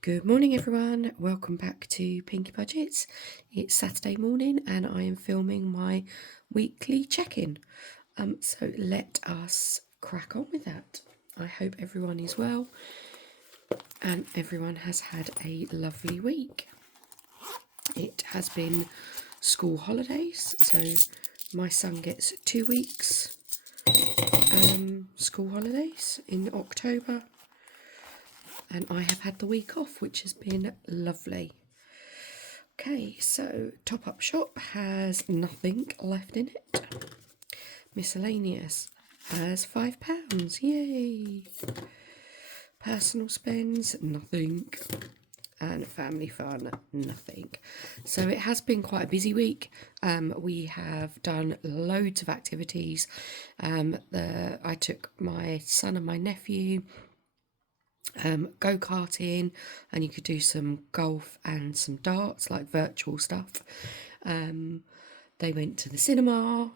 Good morning everyone, welcome back to Pinky Budgets. It's Saturday morning and I am filming my weekly check-in. So let us crack on with that. I hope everyone is well and everyone has had a lovely week. It has been school holidays, so my son gets 2 weeks school holidays in October. And I have had the week off, which has been lovely. Okay, so Top Up Shop has nothing left in it. Miscellaneous has £5. Yay! Personal spends, nothing. And Family Fun, nothing. So it has been quite a busy week. We have done loads of activities. I took my son and my nephew go-karting, and you could do some golf and some darts, like virtual stuff. They went to the cinema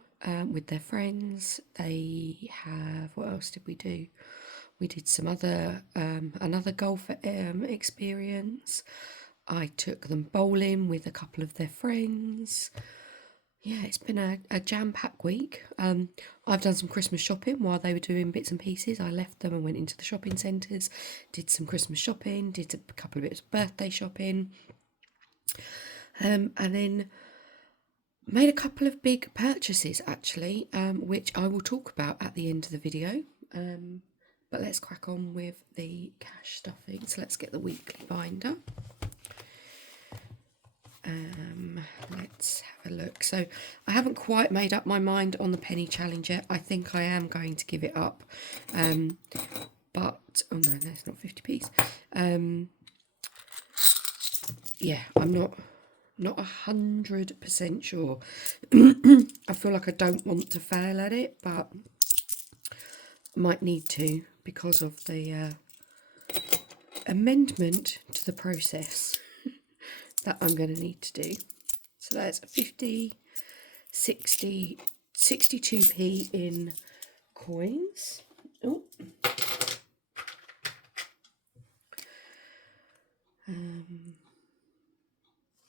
with their friends. What else did we do? We did some other another golf experience. I took them bowling with a couple of their friends. Yeah, it's been a jam-packed week. I've done some Christmas shopping while they were doing bits and pieces. I left them and went into the shopping centres, did some Christmas shopping, did a couple of bits of birthday shopping, and then made a couple of big purchases actually, which I will talk about at the end of the video. But let's crack on with the cash stuffing. So let's get the weekly binder. Let's have a look. So I haven't quite made up my mind on the penny challenge yet. I think I am going to give it up. But oh no, that's not 50p's. Yeah, I'm not 100% sure. I feel like I don't want to fail at it, but I might need to because of the amendment to the process that I'm going to need to do. So that's 50, 60, 62p in coins. Oh.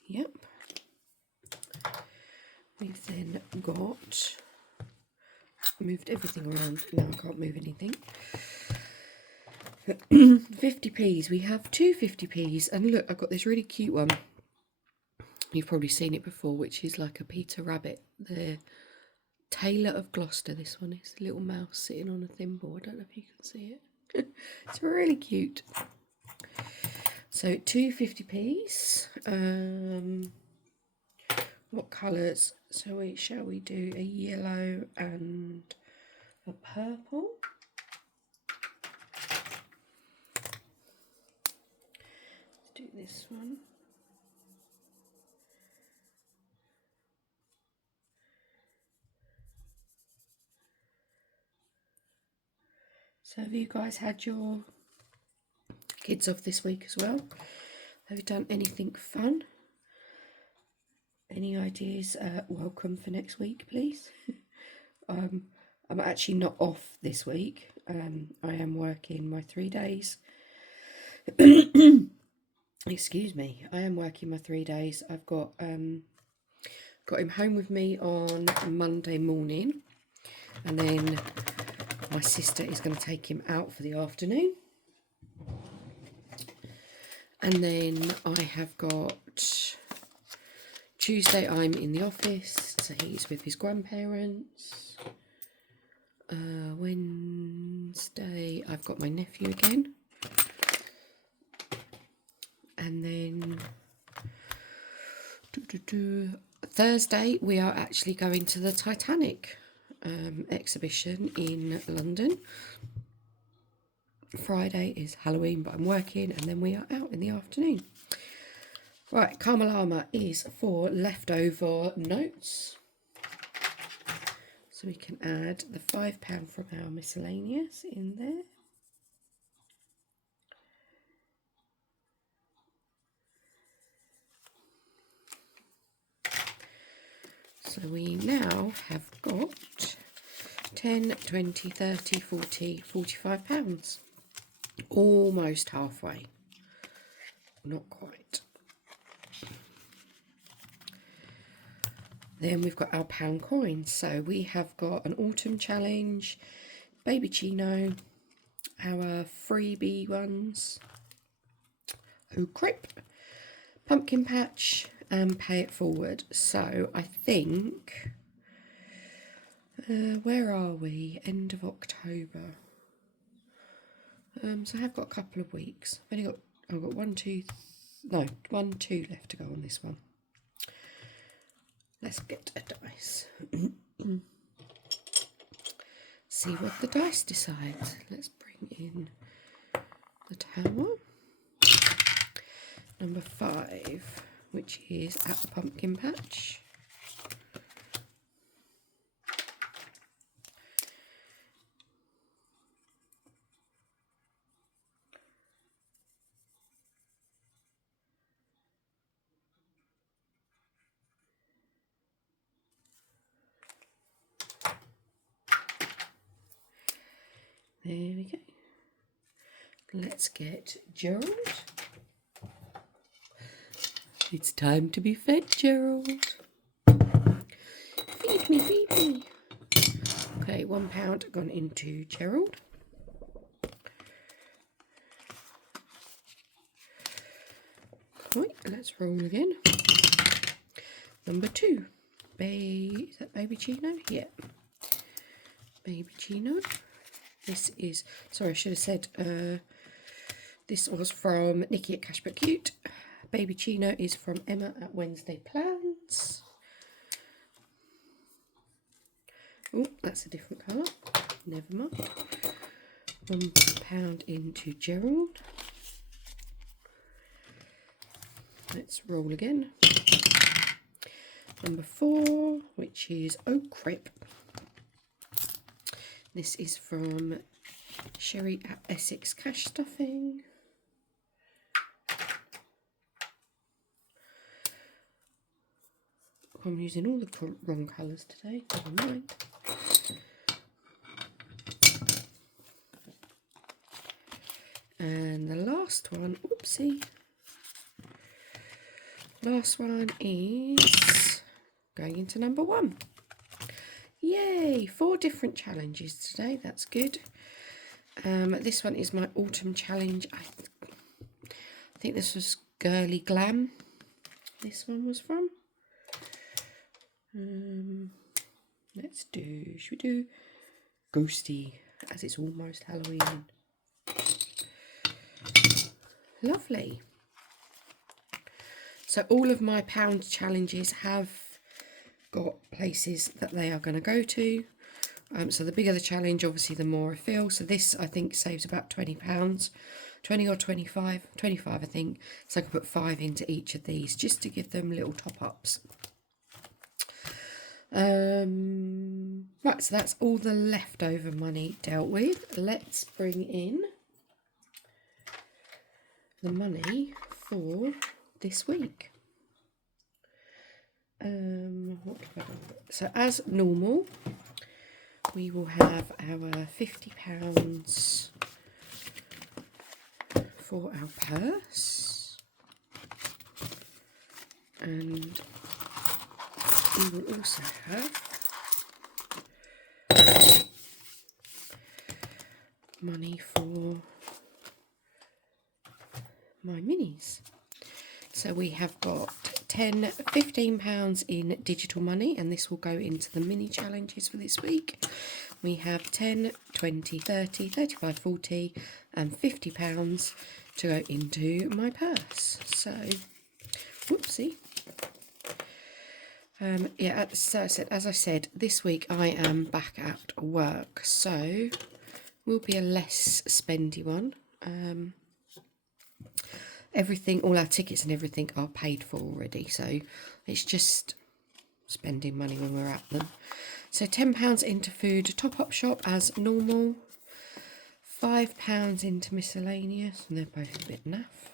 Yep. We've then moved everything around. Now I can't move anything. 50p's. We have two 50p's, and look, I've got this really cute one. You've probably seen it before, which is like a Peter Rabbit, the Tailor of Gloucester. This one is a little mouse sitting on a thimble. I don't know if you can see it. It's really cute. So two 50p's. What colours? So shall we do a yellow and a purple? Let's do this one. So have you guys had your kids off this week as well? Have you done anything fun? Any ideas? Welcome for next week, please. I'm actually not off this week. I am working my 3 days. Excuse me. I am working my 3 days. I've got him home with me on Monday morning, and then my sister is going to take him out for the afternoon. And then I have got Tuesday I'm in the office, so he's with his grandparents. Wednesday I've got my nephew again. And then Thursday we are actually going to the Titanic exhibition in London. Friday is Halloween, but I'm working, and then we are out in the afternoon. Right, Karmalama is for leftover notes. So we can add the £5 from our miscellaneous in there. So we now have got 10, 20, 30, 40, £45. Almost halfway. not quite. Then we've got our pound coins. So we have got an autumn challenge, baby chino, our freebie ones, oh crap, pumpkin patch, and pay it forward. So I think, where are we? End of October. So I have got a couple of weeks. I've got 1, 2, no, 1, 2 left to go on this one. Let's get a dice. See what the dice decides. Let's bring in the tower. Number 5, which is at the pumpkin patch. There we go. Let's get Gerald. It's time to be fed, Gerald. Feed me, feed me. Okay, £1 gone into Gerald. Right, let's roll again. Number 2. Is that baby chino? Yeah. Baby chino. This is, sorry, I should have said, this was from Nikki at Cash But Cute. Baby chino is from Emma at Wednesday Plans. Oh, that's a different colour. Never mind. £1 into Gerald. Let's roll again. Number 4, which is Oh Crip. This is from Sherry at Essex Cash Stuffing. I'm using all the wrong colours today, never mind. And the last one, oopsie. Last one is going into number 1. Yay, 4 different challenges today, that's good. This one is my autumn challenge. I think this was Girly Glam. This one was from. Should we do Ghosty, as it's almost Halloween. Lovely. So all of my pound challenges have got places that they are going to go to. So the bigger the challenge, obviously the more I feel. So this I think saves about £20, 20 or 25, 25 I think. So I can put 5 into each of these just to give them little top-ups. Right, so that's all the leftover money dealt with. Let's bring in the money for this week. So as normal, we will have our £50 for our purse, and we will also have money for my minis. So we have got £15 in digital money, and this will go into the mini challenges for this week. We have 10, 20, 30, 35, 40 and £50 to go into my purse. So, whoopsie. Yeah, as I said, this week I am back at work, so will be a less spendy one. Everything, all our tickets and everything are paid for already, so it's just spending money when we're at them. So £10 into food top-up shop as normal, £5 into miscellaneous, and they're both a bit naff.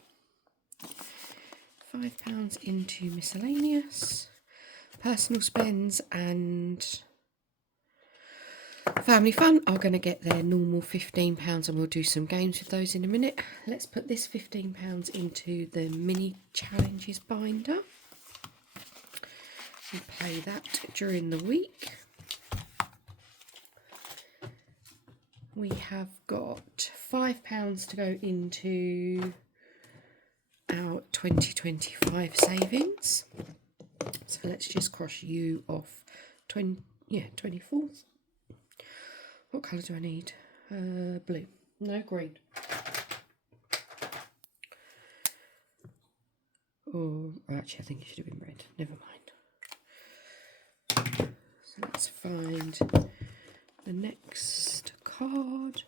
£5 into miscellaneous, personal spends, and Family Fun are going to get their normal £15 and we'll do some games with those in a minute. Let's put this £15 into the mini challenges binder. We'll play that during the week. We have got £5 to go into our 2025 savings. So let's just cross you off 24th. What colour do I need? Blue. No, green. Oh, actually, I think it should have been red. Never mind. So let's find the next card.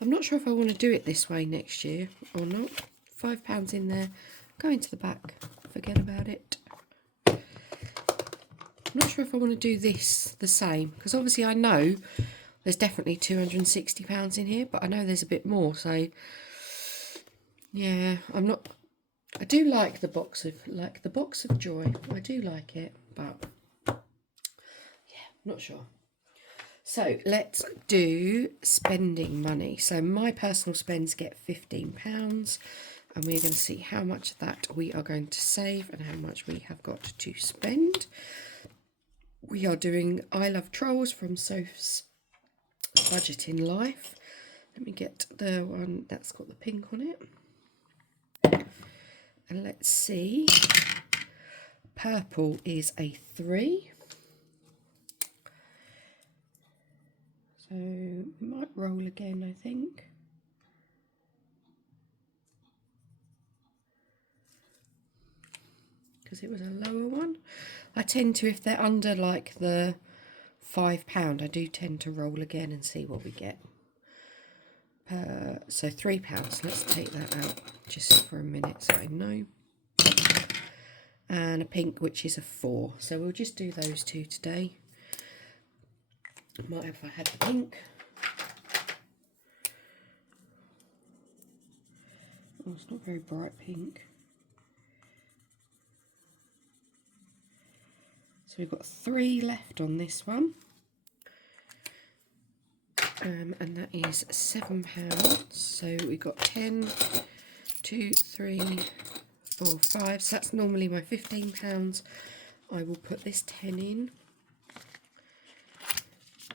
I'm not sure if I want to do it this way next year or not. £5 in there. Go into the back. Forget about it. I'm not sure if I want to do this the same, because obviously I know there's definitely £260 in here, but I know there's a bit more, so yeah, I do like the box of joy. I do like it, but yeah, not sure. So let's do spending money. So my personal spends get £15, and we're going to see how much of that we are going to save and how much we have got to spend. We are doing I Love Trolls from Soph's Budgeting Life. Let me get the one that's got the pink on it. And let's see. Purple is a 3. So we might roll again, I think. Because it was a lower one. I tend to, if they're under like the £5, I do tend to roll again and see what we get. So £3. Let's take that out just for a minute so I know. And a pink, which is a 4. So we'll just do those two today. Might have if I had the pink. Oh, it's not very bright pink. So we've got 3 left on this one. And that is £7. So we've got 10, 2, 3, 4, 5. So that's normally my £15. I will put this 10 in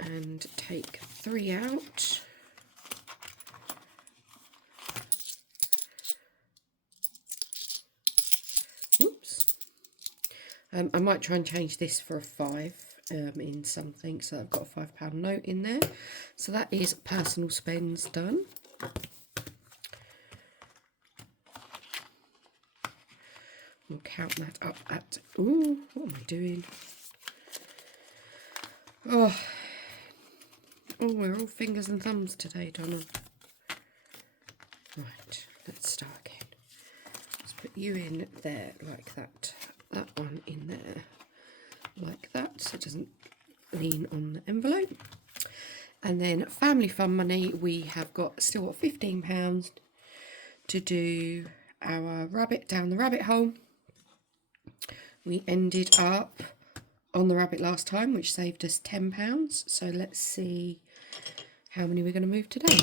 and take 3 out. Oops. I might try and change this for a 5 in something, so I've got a £5 note in there. So that is personal spends done. We'll count that up at, ooh, what am I doing? Oh, we're all fingers and thumbs today, Donna. Right, let's start again. Let's put you in there like that. That one in there like that, so it doesn't lean on the envelope. And then family fun money, we have still got £15 to do our rabbit down the rabbit hole. We ended up on the rabbit last time, which saved us £10. So let's see how many we're going to move today.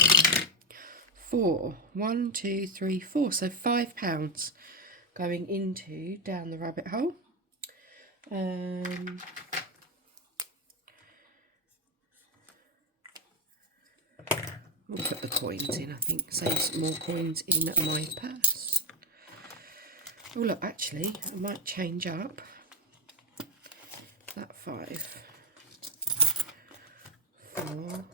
4. 1, 2, 3, 4. So £5 going into down the rabbit hole. We'll put the coins in, I think. Save some more coins in my purse. Oh look, actually, I might change up that 5. 4.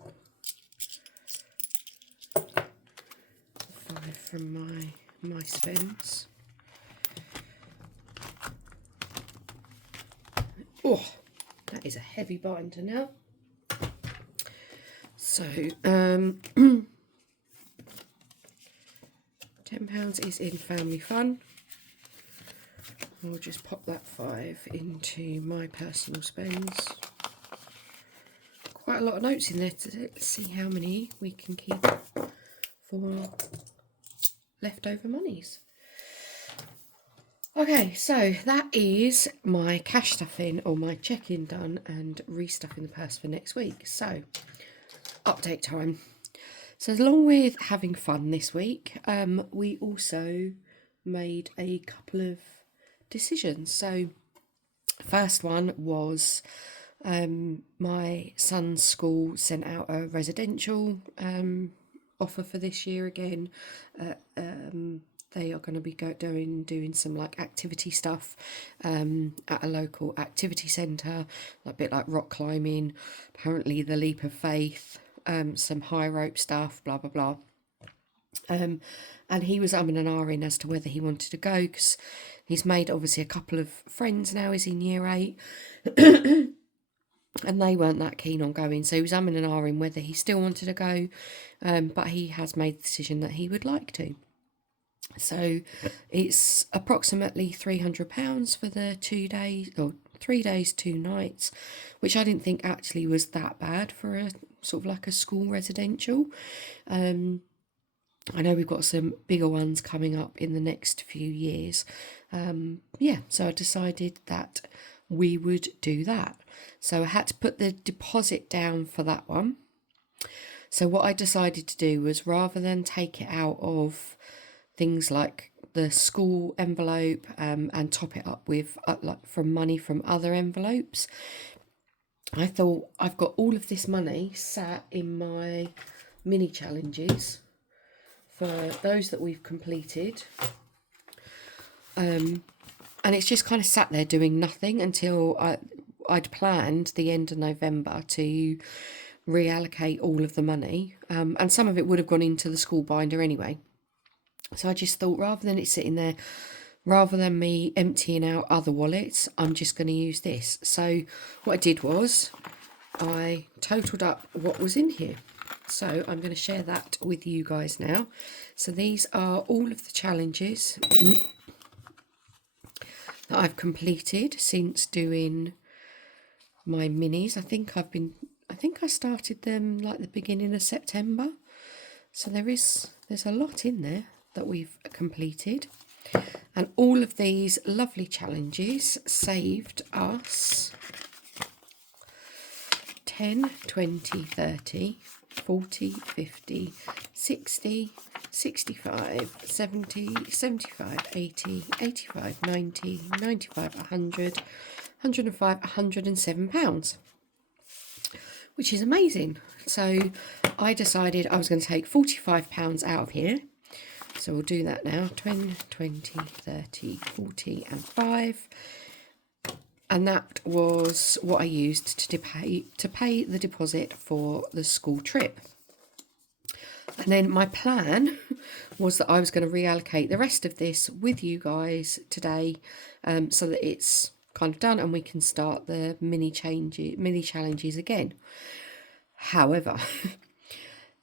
5 from my spends. Oh, that is a heavy binder now. So, £10 is in family fun. We'll just pop that 5 into my personal spends. Quite a lot of notes in there to see how many we can keep for leftover monies. Okay, so that is my cash stuffing or my check-in done and restuffing the purse for next week. So update time. So along with having fun this week, we also made a couple of decisions. So first one was my son's school sent out a residential offer for this year again. They are going to be doing some like activity stuff at a local activity centre, a bit like rock climbing, apparently the leap of faith, some high rope stuff, blah blah blah. And he was umming and ahhing as to whether he wanted to go, because he's made obviously a couple of friends now. He's in year 8 and they weren't that keen on going, so he was umming and ahhing whether he still wanted to go, but he has made the decision that he would like to. So it's approximately £300 for the 2 days, or 3 days, 2 nights, which I didn't think actually was that bad for a sort of like a school residential. I know we've got some bigger ones coming up in the next few years. So I decided that we would do that. So I had to put the deposit down for that one. So what I decided to do was, rather than take it out of things like the school envelope and top it up with from money from other envelopes, I thought, I've got all of this money sat in my mini challenges for those that we've completed, and it's just kind of sat there doing nothing until I'd planned the end of November to reallocate all of the money, and some of it would have gone into the school binder anyway. So I just thought, rather than it sitting there, rather than me emptying out other wallets, I'm just going to use this. So what I did was I totaled up what was in here. So I'm going to share that with you guys now. So these are all of the challenges that I've completed since doing my minis. I think I started them like the beginning of September. So there's a lot in there that we've completed, and all of these lovely challenges saved us 10, 20, 30, 40, 50, 60, 65, 70, 75, 80, 85, 90, 95, 100, 105, £107, which is amazing. So I decided I was going to take £45 out of here. So we'll do that now. 10, 20, 30, 40 and 5. And that was what I used to pay the deposit for the school trip. And then my plan was that I was going to reallocate the rest of this with you guys today, so that it's kind of done and we can start the mini challenges again. However,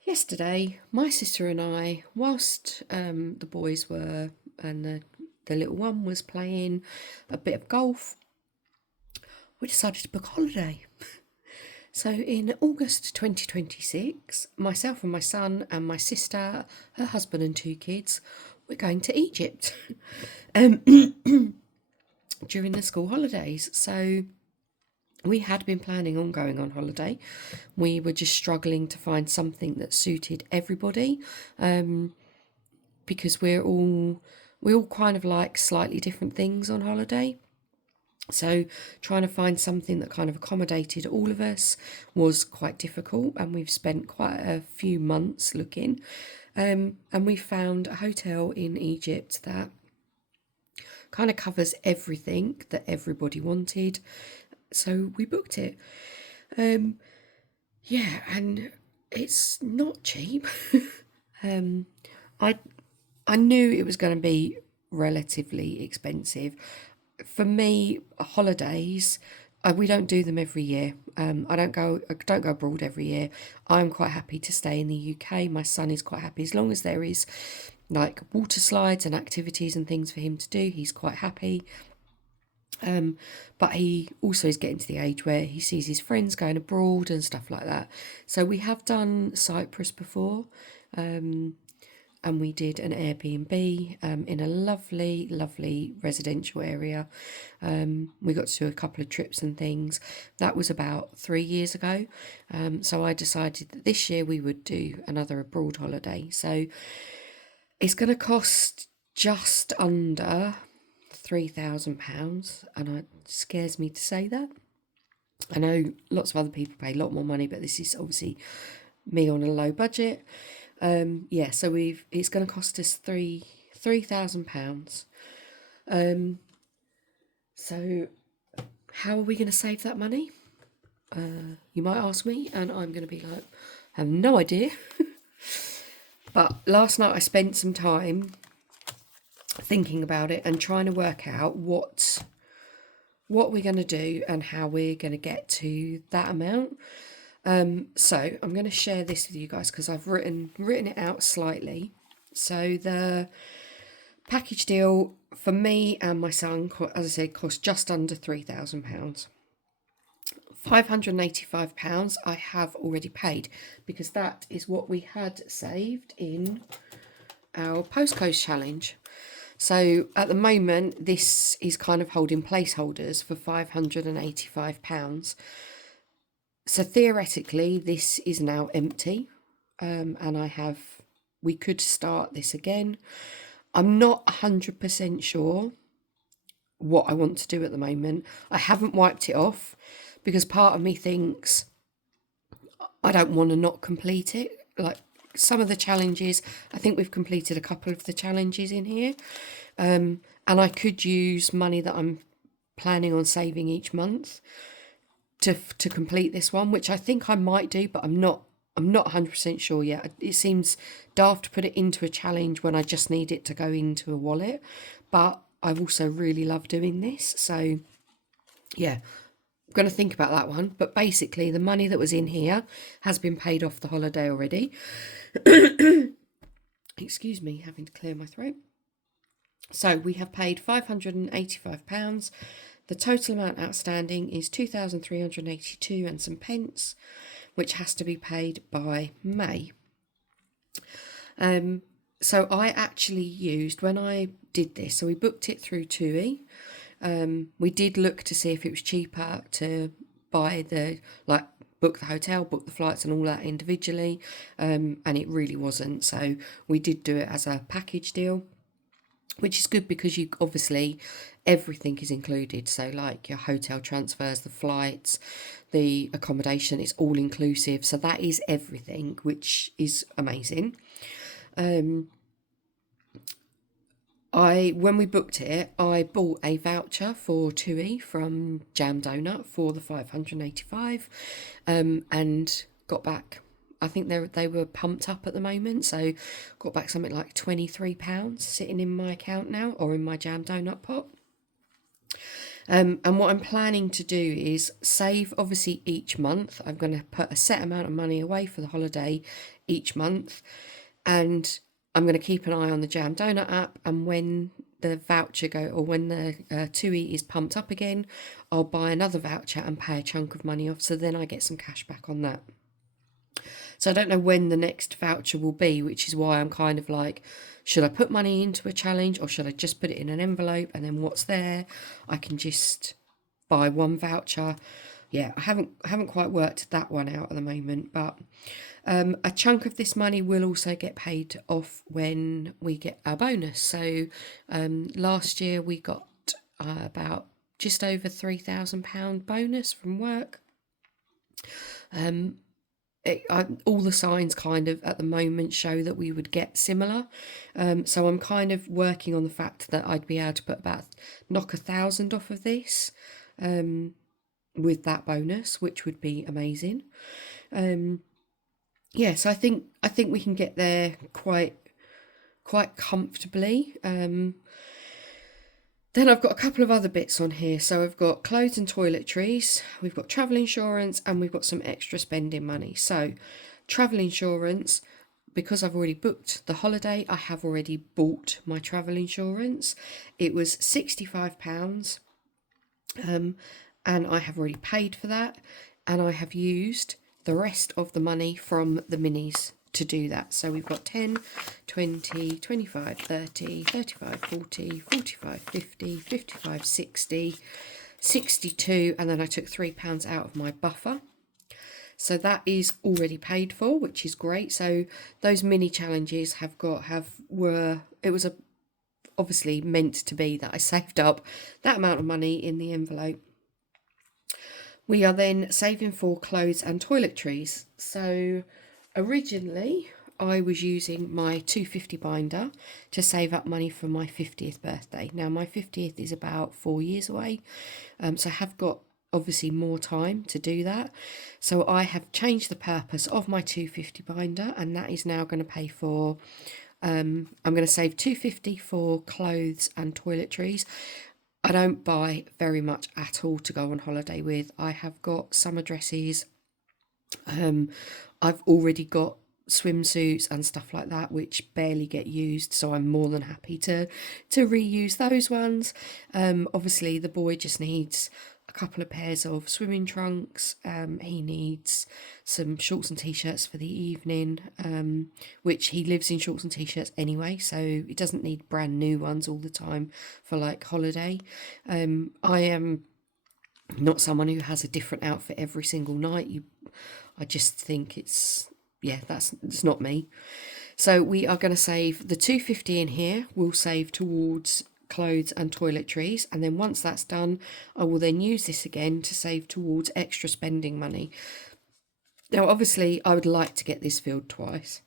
yesterday, my sister and I, whilst the boys were, and the little one was playing a bit of golf, we decided to book a holiday. So in August 2026, myself and my son and my sister, her husband and 2 kids, we're going to Egypt during the school holidays. So we had been planning on going on holiday. We were just struggling to find something that suited everybody, because we all kind of like slightly different things on holiday. So trying to find something that kind of accommodated all of us was quite difficult, and we've spent quite a few months looking, and we found a hotel in Egypt that kind of covers everything that everybody wanted. So we booked it. And it's not cheap. I knew it was going to be relatively expensive. For me, holidays, we don't do them every year. I don't go abroad every year. I'm quite happy to stay in the UK. My son is quite happy, as long as there is like water slides and activities and things for him to do. He's quite happy. But he also is getting to the age where he sees his friends going abroad and stuff like that. So we have done Cyprus before, and and we did an Airbnb in a lovely, lovely residential area. We got to do a couple of trips and things. That was about 3 years ago. So I decided that this year we would do another abroad holiday. So it's going to cost just under £3,000, and it scares me to say that. I know lots of other people pay a lot more money, but this is obviously me on a low budget. Yeah, so it's going to cost us £3,000. So how are we going to save that money? You might ask me, and I'm going to be like, I have no idea. But last night I spent some time thinking about it and trying to work out what we're going to do and how we're going to get to that amount. So I'm going to share this with you guys because I've written it out slightly. So the package deal for me and my son, as I said, cost just under £3,000. £585 I have already paid because that is what we had saved in our postcodes challenge. So at the moment, this is kind of holding placeholders for £585. So theoretically, this is now empty, and we could start this again. I'm not 100% sure what I want to do at the moment. I haven't wiped it off because part of me thinks I don't want to not complete it. Like some of the challenges, I think we've completed a couple of the challenges in here, and I could use money that I'm planning on saving each month to complete this one, which I think I might do, but I'm not 100% sure yet. It seems daft to put it into a challenge when I just need it to go into a wallet, but I've also really loved doing this. So yeah, I'm going to think about that one. But basically the money that was in here has been paid off the holiday already. Excuse me, having to clear my throat. So we have paid £585. The total amount outstanding is 2,382 and some pence, which has to be paid by May. So I actually used, when I did this, so we booked it through TUI. We did look to see if it was cheaper to buy book the hotel, book the flights and all that individually, and it really wasn't. So we did do it as a package deal, which is good because you obviously everything is included. So like your hotel transfers, the flights, the accommodation, it's all inclusive. So that is everything, which is amazing. When we booked it, I bought a voucher for TUI from Jam Donut for the 585, and got back. I think they were pumped up at the moment, so got back something like £23 sitting in my account now, or in my Jam Donut pot. And what I'm planning to do is save, obviously, each month. I'm going to put a set amount of money away for the holiday each month, and I'm going to keep an eye on the Jam Donut app, and when the when the TUI is pumped up again, I'll buy another voucher and pay a chunk of money off, so then I get some cash back on that. So I don't know when the next voucher will be, which is why I'm kind of like, should I put money into a challenge or should I just put it in an envelope and then what's there, I can just buy one voucher. Yeah, I haven't quite worked that one out at the moment, but a chunk of this money will also get paid off when we get our bonus. So last year we got about just over £3,000 bonus from work. All the signs kind of at the moment show that we would get similar. So I'm kind of working on the fact that I'd be able to knock 1,000 off of this with that bonus, which would be amazing. Yeah, so I think we can get there quite comfortably. Then I've got a couple of other bits on here. So I've got clothes and toiletries, we've got travel insurance, and we've got some extra spending money. So travel insurance, because I've already booked the holiday, I have already bought my travel insurance. It was £65, and I have already paid for that, and I have used the rest of the money from the minis to do that. So we've got 10, 20, 25, 30, 35, 40, 45, 50, 55, 60, 62, and then I took £3 out of my buffer. So that is already paid for, which is great. So those mini challenges it was obviously meant to be that I saved up that amount of money in the envelope. We are then saving for clothes and toiletries. So originally I was using my 250 binder to save up money for my 50th birthday. Now my 50th is about 4 years away, so I have got obviously more time to do that. So I have changed the purpose of my 250 binder, and that is now going to pay for, I'm going to save 250 for clothes and toiletries. I don't buy very much at all to go on holiday with. I have got summer dresses. I've already got swimsuits and stuff like that which barely get used, so I'm more than happy to reuse those ones. Obviously the boy just needs a couple of pairs of swimming trunks. He needs some shorts and t-shirts for the evening, which he lives in shorts and t-shirts anyway, so he doesn't need brand new ones all the time for like holiday. I am not someone who has a different outfit every single night. I just think it's not me. So we are going to save the 250 in here. We'll save towards clothes and toiletries, and then once that's done, I will then use this again to save towards extra spending money. Now obviously I would like to get this filled twice.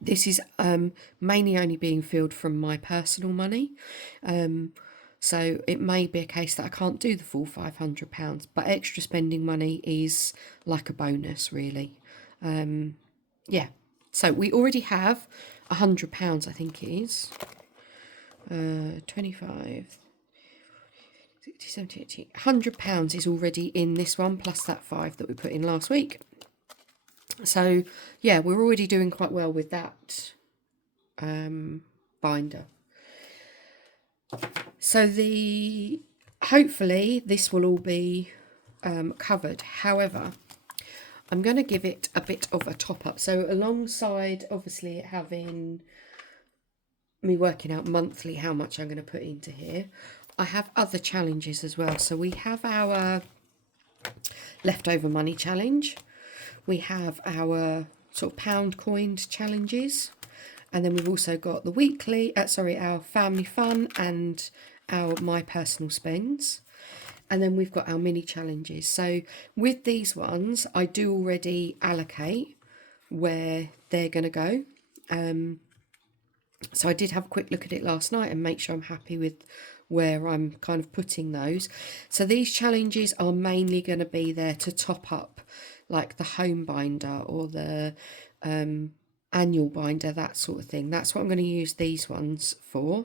This is mainly only being filled from my personal money, so it may be a case that I can't do the full £500, but extra spending money is like a bonus really. So we already have £100, I think it is. 25, 60, 70, 80, £100 is already in this one, plus that 5 that we put in last week. So yeah, we're already doing quite well with that binder. So hopefully this will all be covered. However, I'm going to give it a bit of a top up. So alongside obviously it having me working out monthly how much I'm going to put into here, I have other challenges as well. So we have our leftover money challenge. We have our sort of pound coined challenges. And then we've also got the weekly, our family fun and our my personal spends. And then we've got our mini challenges. So with these ones, I do already allocate where they're going to go. So I did have a quick look at it last night and make sure I'm happy with where I'm kind of putting those. So these challenges are mainly going to be there to top up like the home binder or the annual binder, that sort of thing. That's what I'm going to use these ones for.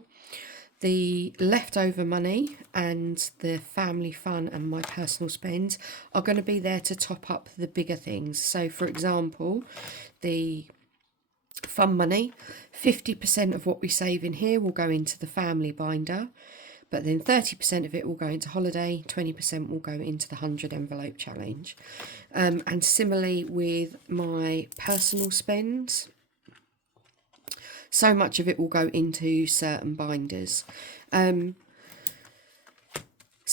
The leftover money and the family fun and my personal spends are going to be there to top up the bigger things. So for example, the fun money, 50% of what we save in here will go into the family binder, but then 30% of it will go into holiday, 20% will go into the 100 envelope challenge. And similarly with my personal spends, so much of it will go into certain binders. So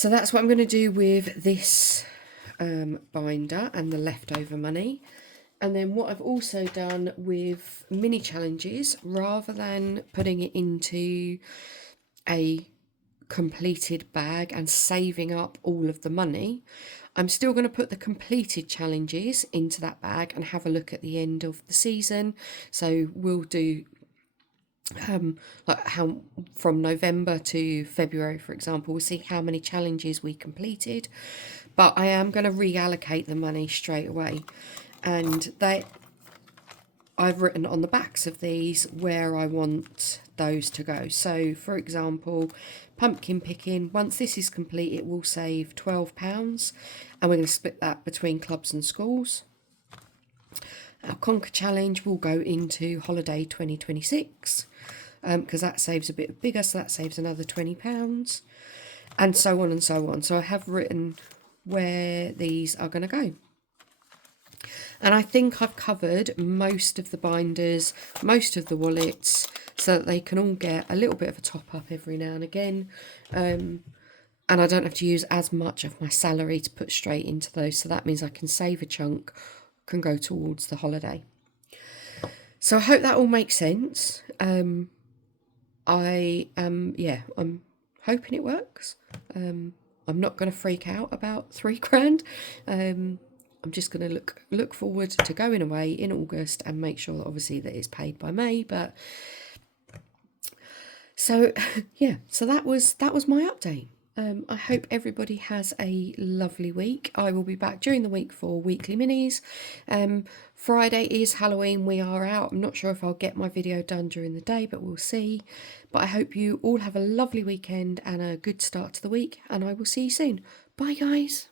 that's what I'm going to do with this binder and the leftover money. And then what I've also done with mini challenges, rather than putting it into a completed bag and saving up all of the money, I'm still going to put the completed challenges into that bag and have a look at the end of the season. So we'll do like how from November to February, for example, we'll see how many challenges we completed, but I am going to reallocate the money straight away. And I've written on the backs of these where I want those to go. So for example, pumpkin picking, once this is complete, it will save £12, and we're going to split that between clubs and schools. Our Conquer Challenge will go into Holiday 2026, because that saves a bit bigger, so that saves another £20, and so on and so on. So I have written where these are going to go. And I think I've covered most of the binders, most of the wallets, so that they can all get a little bit of a top up every now and again. And I don't have to use as much of my salary to put straight into those. So that means I can save a chunk, can go towards the holiday. So I hope that all makes sense. I'm hoping it works. I'm not going to freak out about £3,000. I'm just going to look forward to going away in August and make sure that obviously that it's paid by May. But so yeah, so that was my update. I hope everybody has a lovely week. I will be back during the week for weekly minis. Friday is Halloween. We are out. I'm not sure if I'll get my video done during the day, but we'll see. But I hope you all have a lovely weekend and a good start to the week, and I will see you soon. Bye, guys.